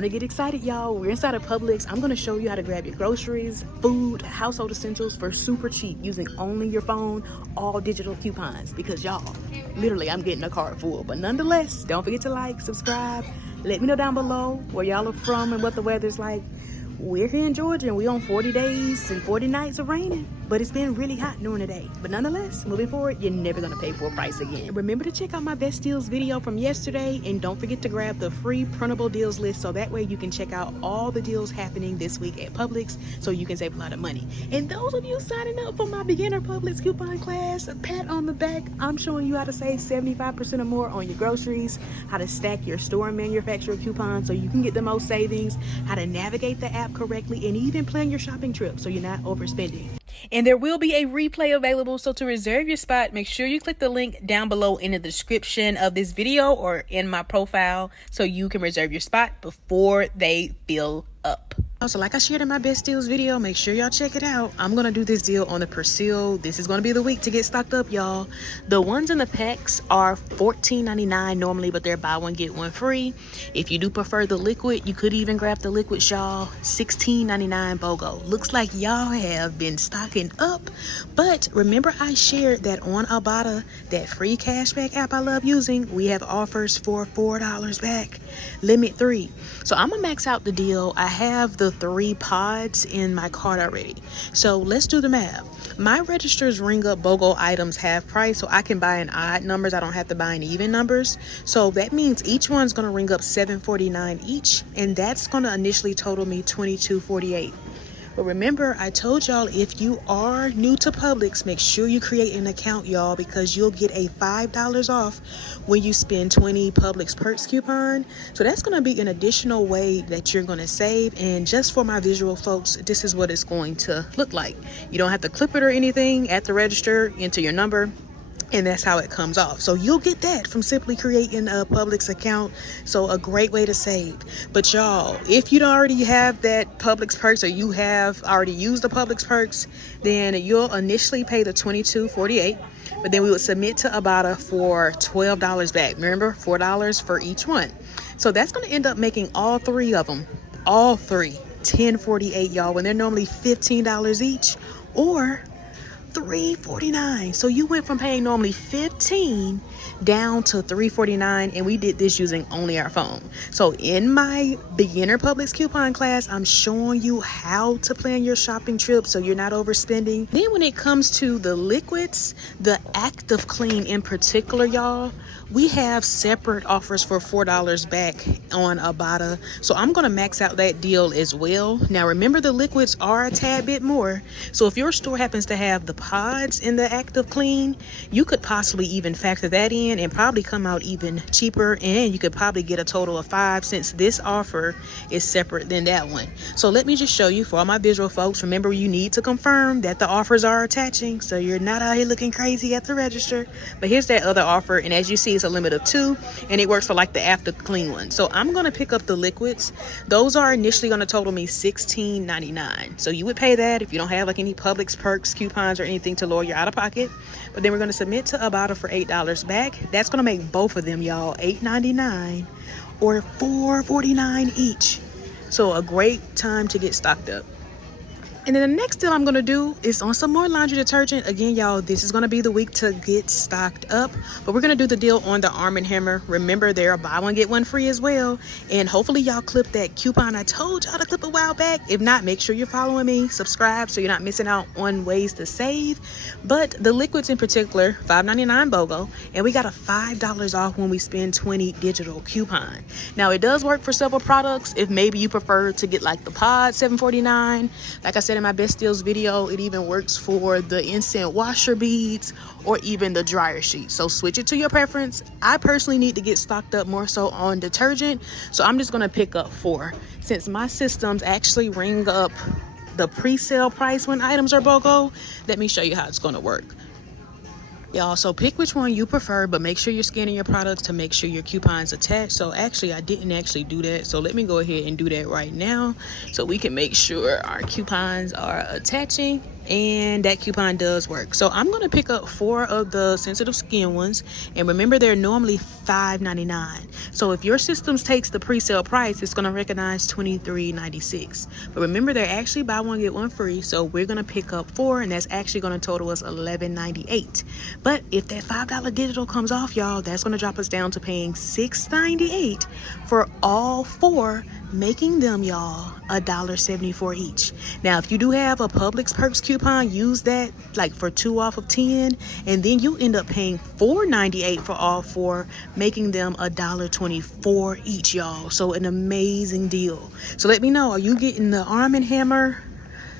To get excited, y'all, we're inside of Publix. I'm going to show you how to grab your groceries, food, household essentials for super cheap using only your phone, all digital coupons. Because y'all, literally, I'm getting a cart full. But nonetheless, don't forget to like, subscribe. Let me know down below where y'all are from and what the weather's like. We're here in Georgia and we on 40 days and 40 nights of raining, but it's been really hot during the day. But nonetheless, moving forward, you're never gonna pay full price again. Remember to check out my best deals video from yesterday, and don't forget to grab the free printable deals list so that way you can check out all the deals happening this week at Publix so you can save a lot of money. And those of you signing up for my beginner Publix coupon class, a pat on the back. I'm showing you how to save 75% or more on your groceries, how to stack your store and manufacturer coupons so you can get the most savings, how to navigate the app correctly, and even plan your shopping trip so you're not overspending. And there will be a replay available, so to reserve your spot, make sure you click the link down below in the description of this video or in my profile so you can reserve your spot before they fill up. Also, like I shared in my best deals video, make sure y'all check it out. I'm gonna do this deal on the Persil. This is gonna be the week to get stocked up, y'all. The ones in the packs are $14.99 normally, but they're buy one get one free. If you do prefer the liquid, you could even grab the liquid, y'all. $16.99 BOGO. Looks like y'all have been stocking up, but remember I shared that on Ibotta, that free cashback app I love using, we have offers for $4 back, limit 3. So I'm gonna max out the deal. I have the 3 pods in my cart already. So let's do the math. My registers ring up BOGO items half price, so I can buy in odd numbers. I don't have to buy in even numbers. So that means each one's gonna ring up $7.49 each, and that's gonna initially total me $22.48. But remember, I told y'all, if you are new to Publix, make sure you create an account, y'all, because you'll get a $5 off when you spend 20 Publix Perks coupon. So that's going to be an additional way that you're going to save. And just for my visual folks, this is what it's going to look like. You don't have to clip it or anything at the register, enter your number, and that's how it comes off. So you'll get that from simply creating a Publix account. So a great way to save. But y'all, if you don't already have that Publix Perks, or you have already used the Publix Perks, then you'll initially pay the $22.48, but then we would submit to Ibotta for $12 back. Remember, $4 for each one. So that's going to end up making all 3 of them, all 3, $10.48, y'all, when they're normally $15 each, or $3.49. So you went from paying normally $15 down to $3.49, and we did this using only our phone. So in my beginner Publix coupon class, I'm showing you how to plan your shopping trip so you're not overspending. Then when it comes to the liquids, the Active Clean in particular, y'all, we have separate offers for $4 back on Ibotta. So I'm going to max out that deal as well. Now remember, the liquids are a tad bit more. So if your store happens to have the pods in the Active Clean, you could possibly even factor that in and probably come out even cheaper, and you could probably get a total of 5 since this offer is separate than that one. So let me just show you for all my visual folks. Remember, you need to confirm that the offers are attaching so you're not out here looking crazy at the register. But here's that other offer, and as you see, it's a limit of 2, and it works for like the After Clean one. So I'm going to pick up the liquids. Those are initially going to total me $16.99. So you would pay that if you don't have like any Publix Perks coupons or anything to lower your out of pocket. But then we're going to submit to Ibotta for $8 back. That's going to make both of them, y'all, $8.99 or $4.49 each. So a great time to get stocked up. And then the next deal I'm going to do is on some more laundry detergent. Again, y'all, this is going to be the week to get stocked up. But we're going to do the deal on the Arm & Hammer. Remember, they're buy one, get one free as well. And hopefully y'all clip that coupon I told y'all to clip a while back. If not, make sure you're following me. Subscribe so you're not missing out on ways to save. But the liquids in particular, $5.99 BOGO. And we got a $5 off when we spend 20 digital coupon. Now, it does work for several products. If maybe you prefer to get like the pod, $7.49. Like I said in my best deals video, it even works for the instant washer beads or even the dryer sheet. So switch it to your preference. I personally need to get stocked up more so on detergent, so I'm just going to pick up 4 since my systems actually ring up the pre-sale price when items are BOGO. Let me show you how it's going to work, y'all. So pick which one you prefer, but make sure you're scanning your products to make sure your coupon's attached. So actually, I didn't actually do that, so let me go ahead and do that right now so we can make sure our coupons are attaching. and that coupon does work. So I'm going to pick up 4 of the sensitive skin ones, and remember they're normally $5.99. So if your systems takes the pre-sale price, it's going to recognize $23.96. But remember, they're actually buy one get one free, so we're going to pick up 4, and that's actually going to total us $11.98. But if that $5 digital comes off, y'all, that's going to drop us down to paying $6.98 for all 4, making them, y'all, $1.74 each. Now, if you do have a Publix Perks coupon, use that like for 2 off of 10, and then you end up paying $4.98 for all 4, making them $1.24 each, y'all. So an amazing deal. So let me know, are you getting the Arm & Hammer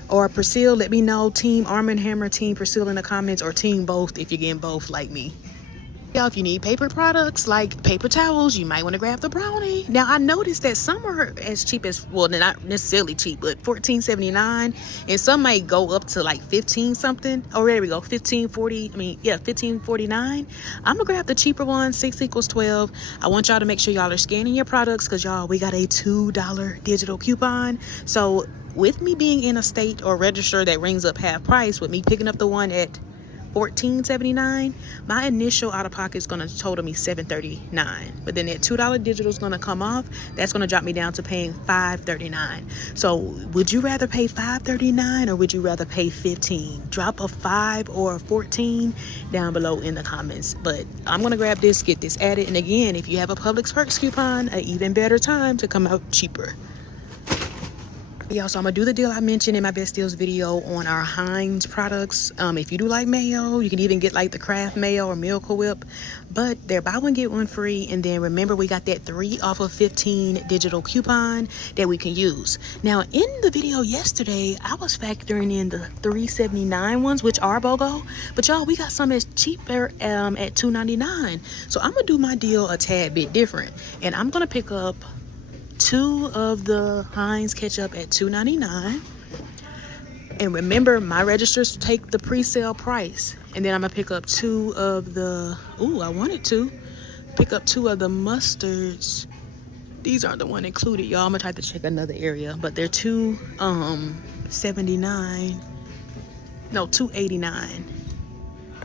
or Persil? Let me know, team Arm & Hammer, team Persil in the comments, or team both if you're getting both like me. Y'all, if you need paper products like paper towels, you might want to grab the Brawny. Now, I noticed that some are as cheap as, well, they're not necessarily cheap, but $14.79, and some might go up to like 15 something. Oh, there we go, $15.49. I'm gonna grab the cheaper one, 6 equals 12. I want y'all to make sure y'all are scanning your products, because y'all, we got a $2 digital coupon. So with me being in a state or register that rings up half price, with me picking up the one at $14.79, my initial out of pocket is going to total me $7.39. But then that $2 digital is going to come off. That's going to drop me down to paying $5.39. So would you rather pay $5.39 or would you rather pay $15? Drop a 5 or a 14 down below in the comments. But I'm going to grab this, get this added. And again, if you have a Publix Perks coupon, an even better time to come out cheaper. Yeah, so I'm gonna do the deal I mentioned in my best deals video on our Heinz products. If you do like mayo, you can even get like the Kraft mayo or Miracle Whip, but they're buy one get one free. And then remember, we got that 3 off of 15 digital coupon that we can use. Now, in the video yesterday, I was factoring in the $3.79 ones, which are BOGO, but y'all, we got some as cheaper at $2.99. So I'm gonna do my deal a tad bit different, and I'm gonna pick up 2 of the Heinz ketchup at $2.99. And remember, my registers take the pre-sale price. And then I'm gonna pick up 2 of the, I wanted to pick up 2 of the mustards. These aren't the one included, y'all. I'm gonna try to check another area, but they're $2.89.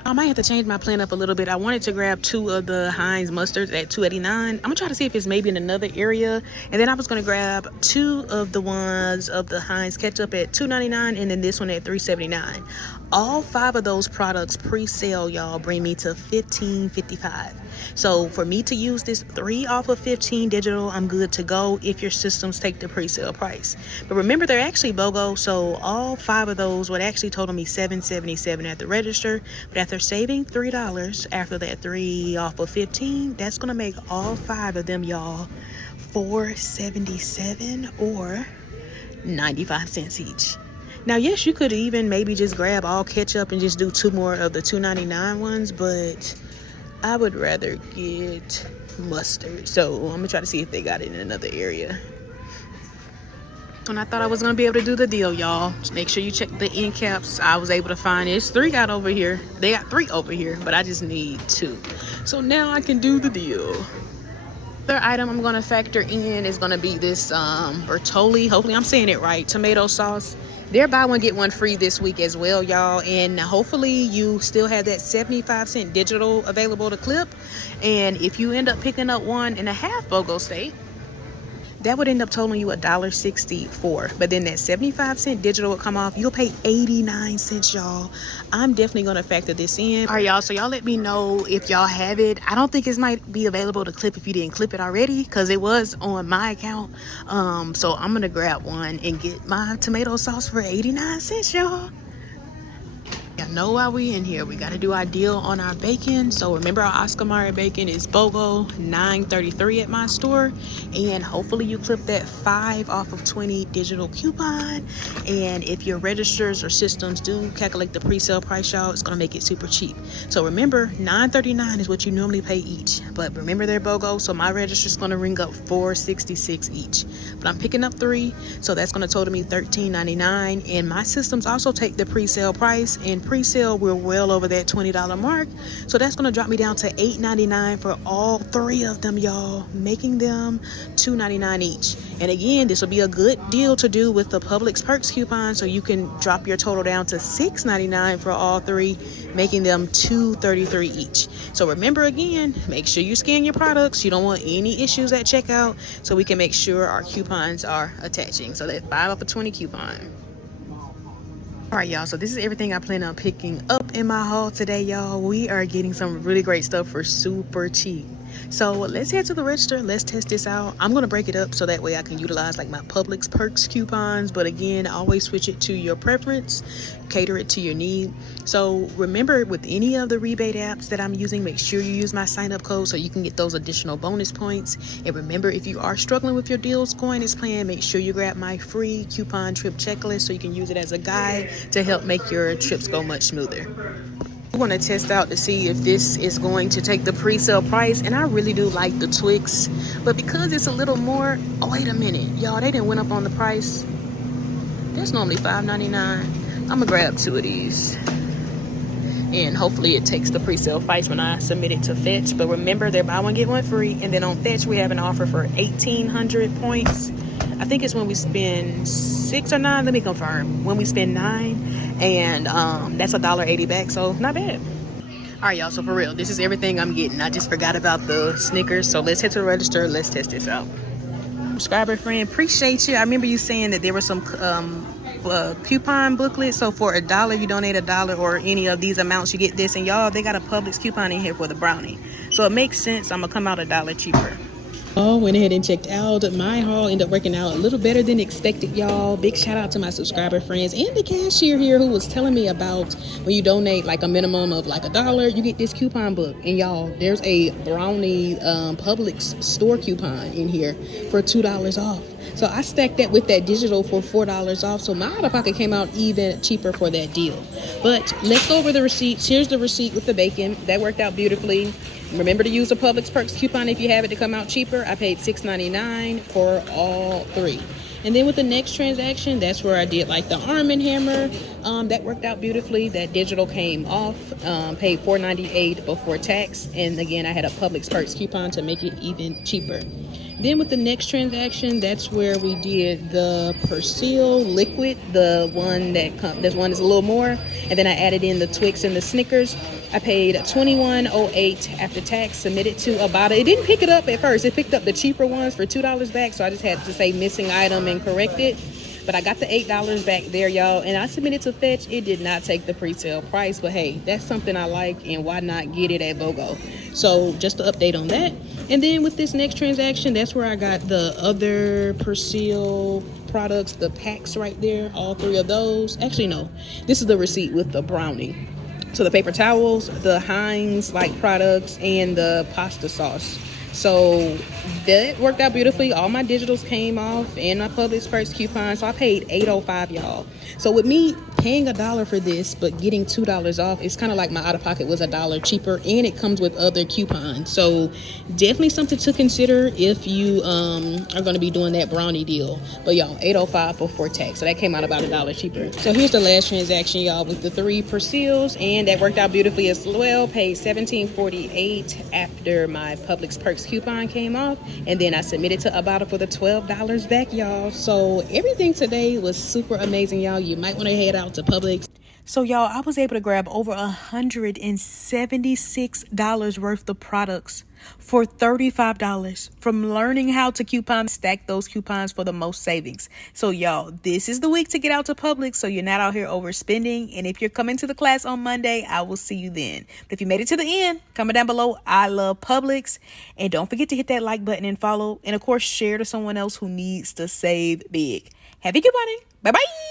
I might have to change my plan up a little bit. I wanted to grab 2 of the Heinz mustards at $2.89. I'm gonna try to see if it's maybe in another area. And then I was gonna grab 2 of the ones of the Heinz ketchup at $2.99, and then this one at $3.79. All 5 of those products pre-sale, y'all, bring me to $15.55. So for me to use this 3 off of 15 digital, I'm good to go if your systems take the pre-sale price. But remember, they're actually BOGO, so all 5 of those would actually total me $7.77 at the register. But after saving $3 after that 3 off of 15, that's gonna make all 5 of them, y'all, $4.77 or 95 cents each. Now, yes, you could even maybe just grab all ketchup and just do 2 more of the $2.99 ones, but I would rather get mustard. So I'm gonna try to see if they got it in another area. When I thought I was gonna be able to do the deal, y'all, just make sure you check the end caps. I was able to find it. It's 3 got over here. They got 3 over here, but I just need 2. So now I can do the deal. Other item I'm gonna factor in is gonna be this Bertolli, hopefully I'm saying it right, tomato sauce. They're buy one get one free this week as well, y'all, and hopefully you still have that 75-cent digital available to clip. And if you end up picking up 1.5 BOGO state, that would end up totaling you $1.64. But then that 75-cent digital would come off. You'll pay 89 cents, y'all. I'm definitely gonna factor this in. All right, y'all, so y'all let me know if y'all have it. I don't think it might be available to clip if you didn't clip it already, because it was on my account. So I'm gonna grab one and get my tomato sauce for 89 cents, y'all. Y'all know why we in here. We got to do our deal on our bacon. So remember, our Oscar Mayer bacon is BOGO $9.33 at my store, and hopefully you clip that 5 off of 20 digital coupon. And if your registers or systems do calculate the pre-sale price, y'all, it's gonna make it super cheap. So remember, $9.39 is what you normally pay each, but remember they're BOGO, so my register's gonna ring up $4.66 each. But I'm picking up 3, so that's gonna total me $13.99. And my systems also take the pre-sale price, and pre pre-sale, we're well over that $20 mark. So that's going to drop me down to $8.99 for all 3 of them, y'all, making them $2.99 each. And again, this will be a good deal to do with the Publix Perks coupon, so you can drop your total down to $6.99 for all 3, making them $2.33 each. So remember, again, make sure you scan your products. You don't want any issues at checkout, so we can make sure our coupons are attaching. So that 5 off of 20 coupon. All right, y'all, so this is everything I plan on picking up in my haul today, y'all. We are getting some really great stuff for super cheap. So let's head to the register. Let's test this out. I'm going to break it up so that way I can utilize like my Publix Perks coupons. But again, always switch it to your preference, cater it to your need. So remember, with any of the rebate apps that I'm using, make sure you use my sign up code so you can get those additional bonus points. And remember, if you are struggling with your deals coin as planned, make sure you grab my free coupon trip checklist so you can use it as a guide to help make your trips go much smoother. I want to test out to see if this is going to take the pre-sale price, and I really do like the Twix, but because it's a little more, oh wait a minute, y'all, they didn't went up on the price. That's normally $5.99. I'm gonna grab 2 of these, and hopefully it takes the pre-sale price when I submit it to Fetch. But remember, they're buy one get one free, and then on Fetch we have an offer for 1,800 points. I think it's when we spend 6 or 9. Let me confirm. When we spend 9, and that's $1.80 back, so not bad. All right, y'all, so for real, this is everything I'm getting. I just forgot about the Snickers, so let's head to the register. Let's test this out. Subscriber friend, appreciate you. I remember you saying that there were some coupon booklets, so for $1 you donate $1 or any of these amounts you get this. And y'all, they got a Publix coupon in here for the Brawny, so it makes sense. I'm gonna come out $1 cheaper. Oh, went ahead and checked out. My haul ended up working out a little better than expected, y'all. Big shout out to my subscriber friends and the cashier here who was telling me about when you donate like a minimum of like $1, you get this coupon book. And y'all, there's a Brawny Publix store coupon in here for $2 off. So I stacked that with that digital for $4 off. So my out-of-pocket came out even cheaper for that deal. But let's go over the receipts. Here's the receipt with the bacon. That worked out beautifully. Remember to use a Publix Perks coupon if you have it to come out cheaper. I paid $6.99 for all 3. And then with the next transaction, that's where I did like the Arm & Hammer. That worked out beautifully. That digital came off. Paid $4.98 before tax. And again, I had a Publix Perks coupon to make it even cheaper. Then with the next transaction, that's where we did the Persil liquid, the one this one is a little more, and then I added in the Twix and the Snickers. I paid $21.08 after tax, submitted to Ibotta. It didn't pick it up at first. It picked up the cheaper ones for $2 back, so I just had to say missing item and correct it. But I got the $8 back there, y'all, and I submitted to Fetch. It did not take the pre-sale price, but hey, that's something I like, and why not get it at BOGO? So just to update on that. And then with this next transaction, that's where I got the other Persil products, the packs right there, all 3 of those. Actually, no, this is the receipt with the Brawny. So the paper towels, the Heinz like products, and the pasta sauce. So that worked out beautifully. All my digitals came off and my Publix Perks coupon. So I paid $8.05, y'all. So with me paying $1 for this but getting $2 off, it's kind of like my out-of-pocket was $1 cheaper, and it comes with other coupons. So definitely something to consider if you are going to be doing that Brawny deal. But y'all, $8.05 before tax, so that came out about $1 cheaper. So here's the last transaction, y'all, with the 3 Persils, and that worked out beautifully as well. Paid $17.48 after my Publix Perks coupon came off, and then I submitted to Ibotta for the $12 back, y'all. So everything today was super amazing, y'all. You might want to head out to Publix. So y'all, I was able to grab over $176 worth of products for $35 from learning how to coupon, stack those coupons for the most savings. So y'all, this is the week to get out to Publix so you're not out here overspending. And if you're coming to the class on Monday, I will see you then. But if you made it to the end, comment down below, I love Publix. And don't forget to hit that like button and follow. And of course, share to someone else who needs to save big. Happy couponing. Bye-bye.